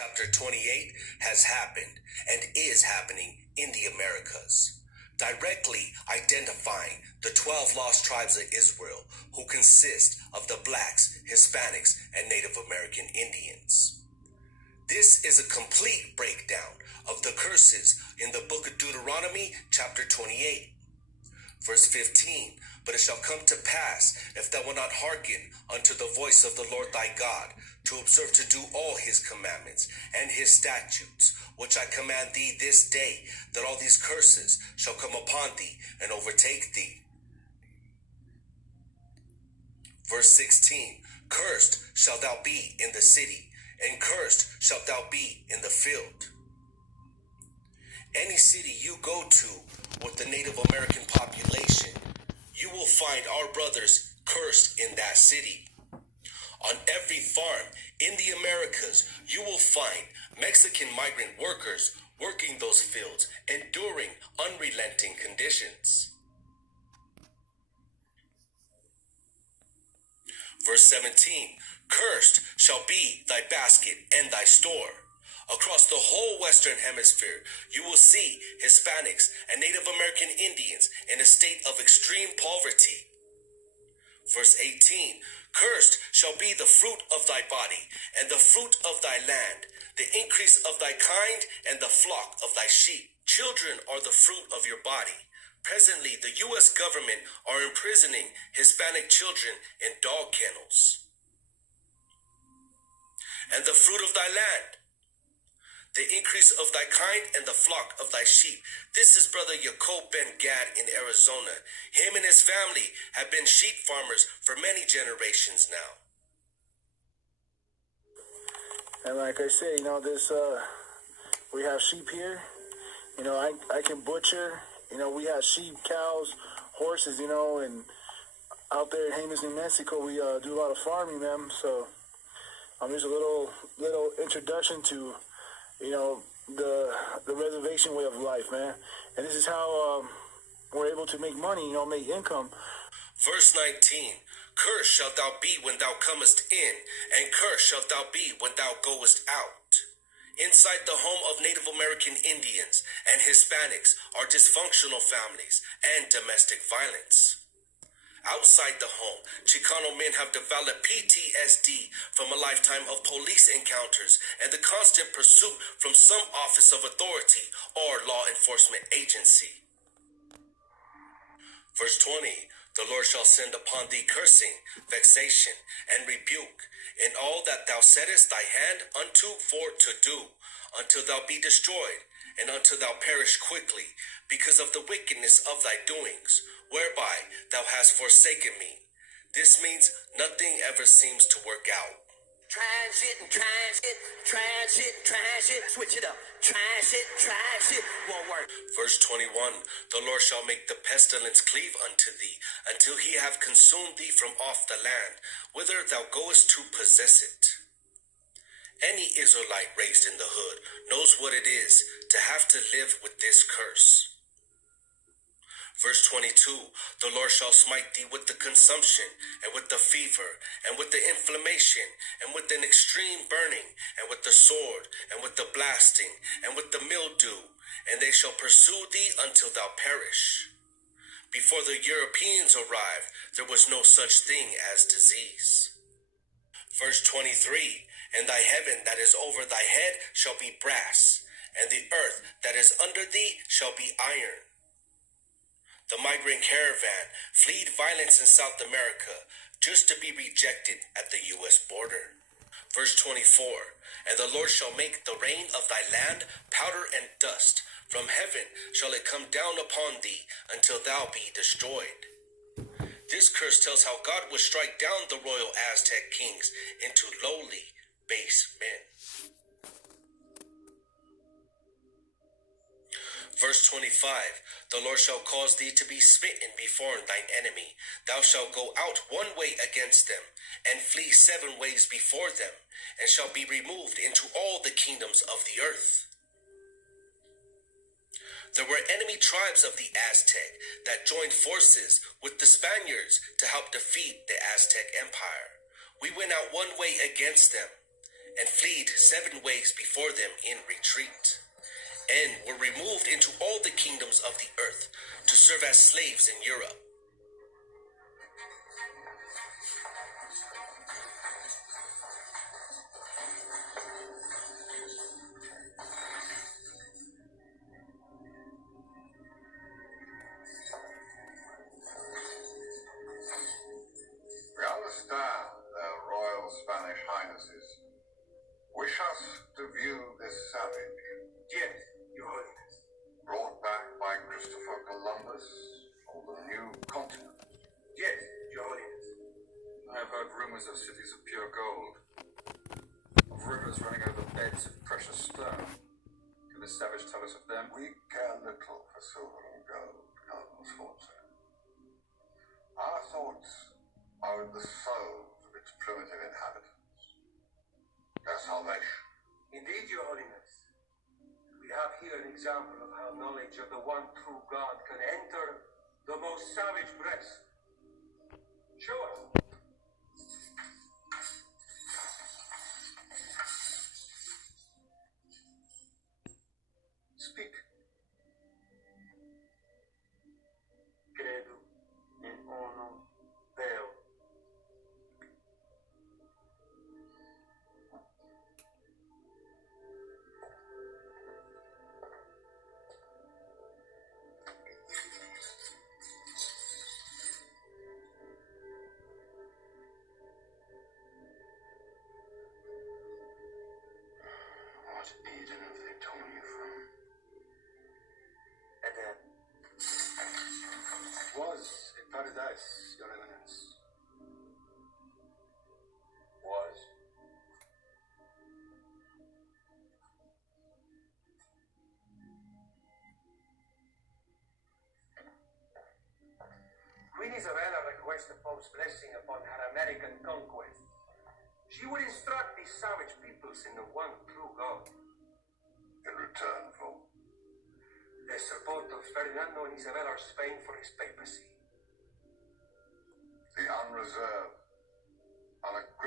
Chapter 28 has happened and is happening in the Americas, directly identifying the 12 lost tribes of Israel, who consist of the blacks, Hispanics, and Native American Indians. This is a complete breakdown of the curses in the book of Deuteronomy, chapter 28. Verse 15, but it shall come to pass, if thou wilt not hearken unto the voice of the Lord thy God, to observe to do all his commandments and his statutes, which I command thee this day, that all these curses shall come upon thee and overtake thee. Verse 16, cursed shalt thou be in the city, and cursed shalt thou be in the field. Any city you go to with the Native American population, you will find our brothers cursed in that city. On every farm in the Americas, you will find Mexican migrant workers working those fields, enduring unrelenting conditions. Verse 17, cursed shall be thy basket and thy store. Across the whole Western Hemisphere, you will see Hispanics and Native American Indians in a state of extreme poverty. Verse 18, cursed shall be the fruit of thy body, and the fruit of thy land, the increase of thy kind, and the flock of thy sheep. Children are the fruit of your body. Presently, the U.S. government are imprisoning Hispanic children in dog kennels. And the fruit of thy land, the increase of thy kind, and the flock of thy sheep. This is Brother Jacob Ben Gad in Arizona. Him and his family have been sheep farmers for many generations now. And like I say, this we have sheep here. I can butcher. We have sheep, cows, horses. And out there in Jemez, New Mexico, we do a lot of farming them. So there's a little introduction to the reservation way of life, man. And this is how we're able to make money, make income. Verse 19, cursed shalt thou be when thou comest in, and cursed shalt thou be when thou goest out. Inside the home of Native American Indians and Hispanics are dysfunctional families and domestic violence. Outside the home, Chicano men have developed PTSD from a lifetime of police encounters and the constant pursuit from some office of authority or law enforcement agency. Verse 20, the Lord shall send upon thee cursing, vexation, and rebuke in all that thou settest thy hand unto for to do, until thou be destroyed, and until thou perish quickly, because of the wickedness of thy doings, whereby thou hast forsaken me. This means nothing ever seems to work out. Trash it, switch it up. Trash it, won't work. Verse 21, the Lord shall make the pestilence cleave unto thee, until he have consumed thee from off the land, whither thou goest to possess it. Any Israelite raised in the hood knows what it is to have to live with this curse. Verse 22, the Lord shall smite thee with the consumption, and with the fever, and with the inflammation, and with an extreme burning, and with the sword, and with the blasting, and with the mildew, and they shall pursue thee until thou perish. Before the Europeans arrived, there was no such thing as disease. Verse 23, and thy heaven that is over thy head shall be brass, and the earth that is under thee shall be iron. The migrant caravan fled violence in South America just to be rejected at the U.S. border. Verse 24, and the Lord shall make the rain of thy land powder and dust. From heaven shall it come down upon thee until thou be destroyed. This curse tells how God would strike down the royal Aztec kings into lowly, base men. Verse 25, the Lord shall cause thee to be smitten before thine enemy. Thou shalt go out one way against them, and flee 7 ways before them, and shall be removed into all the kingdoms of the earth. There were enemy tribes of the Aztec that joined forces with the Spaniards to help defeat the Aztec Empire. We went out one way against them, and fled 7 ways before them in retreat, and were removed into all the kingdoms of the earth to serve as slaves in Europe. We understand their Royal Spanish Highnesses wish us to view this savage, Yes, Your Holiness. brought back by Christopher Columbus from the new continent. Yes, Your Holiness. I have heard rumors of cities of pure gold, of rivers running over beds of precious stone. Can this savage tell us of them? We care little for silver and gold, Cardinal Sforza. Our thoughts are in the souls of its primitive inhabitants, their salvation. Indeed, Your Holiness. We have here an example of how knowledge of the one true God can enter the most savage breast. Show us. Speak. Credo in unum Deo. What Eden have they torn you from? Eden. Was a paradise, Your Eminence. Was. Queen Isabella requests the Pope's blessing upon her American conquest. She would instruct these savage peoples in the one true God. In return for The support of Ferdinando and Isabella of Spain for his papacy. the unreserved, unequivocal